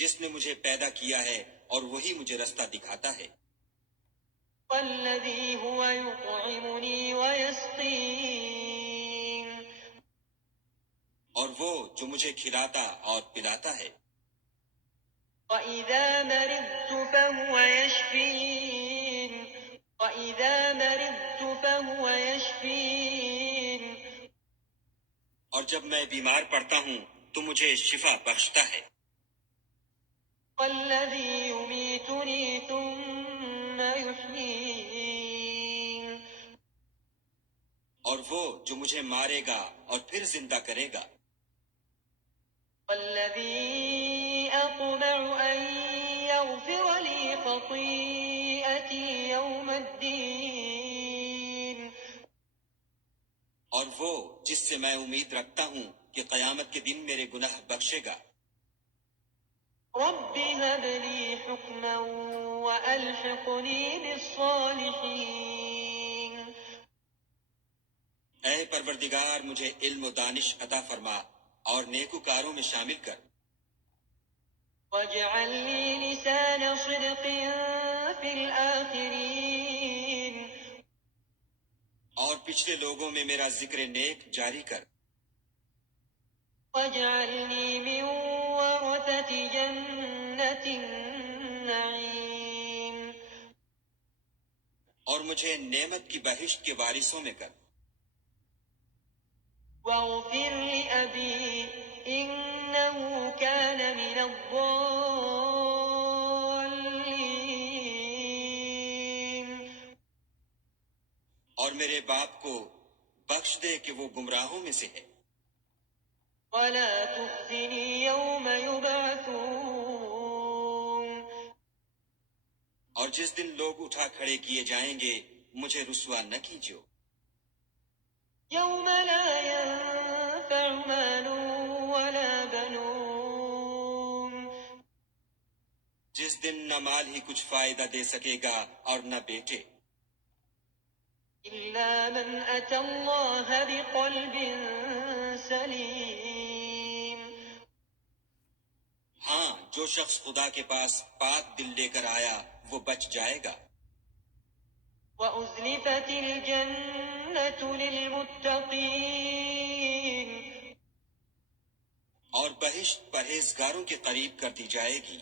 جس نے مجھے پیدا کیا ہے اور وہی مجھے رستہ دکھاتا ہے. والذی هو یطعمنی ویسقین، اور وہ جو مجھے کھلاتا اور پلاتا ہے. وَإِذَا مَرِضْتُ فَهُوَ يَشْفِينِ وَإِذَا مَرِضْتُ فَهُوَ يَشْفِينِ، اور جب میں بیمار پڑتا ہوں تو مجھے شفا بخشتا ہے. وَالَّذِي يُمِيتُنِي ثُمَّ يُحْيِينِ، اور وہ جو مجھے مارے گا اور پھر زندہ کرے گا. وَالَّذِي أَطْمَعُ أَن يَغْفِرَ لِي خَطِيئَتِي يَوْمَ الدِّينِ، اور وہ جس سے میں امید رکھتا ہوں کہ قیامت کے دن میرے گناہ بخشے گا. رَبِّ هَبْ لِي حُكْمًا وَأَلْحِقْنِي بِالصَّالِحِينَ، اے پروردگار مجھے علم و دانش عطا فرما اور نیکوکاروں میں شامل کر. وَاجْعَل لِّي لِسَانَ صِدْقٍ فِي الْآخِرِينَ، اور پچھلے لوگوں میں میرا ذکر نیک جاری کر. وَاجْعَلْنِي مِن وَرَثَةِ جَنَّةِ النَّعِيمِ، اور مجھے نعمت کی بہشت کے وارثوں میں کر. وَاغْفِرْ لِأَبِي إِنَّهُ كَانَ مِنَ الضَّالِّينَ، اور میرے باپ کو بخش دے کہ وہ گمراہوں میں سے ہے. وَلَا تُخْزِنِي يَوْمَ يُبْعَثُونَ، اور جس دن لوگ اٹھا کھڑے کیے جائیں گے مجھے رسوا نہ کیجو. يَوْمَ لَا يَنفَعُ مَالٌ وَلَا بَنُونَ، جس دن نہ مال ہی کچھ فائدہ دے سکے گا اور نہ بیٹے. إِلَّا مَنْ أَتَى اللَّهَ بِقَلْبٍ سَلِيمٍ، ہاں جو شخص خدا کے پاس پاک دل لے کر آیا وہ بچ جائے گا. وَأُزْلِفَتِ الْجَنَّةُ لِلْمُتَّقِينَ، اور بہشت پرہیزگاروں کے قریب کر دی جائے گی.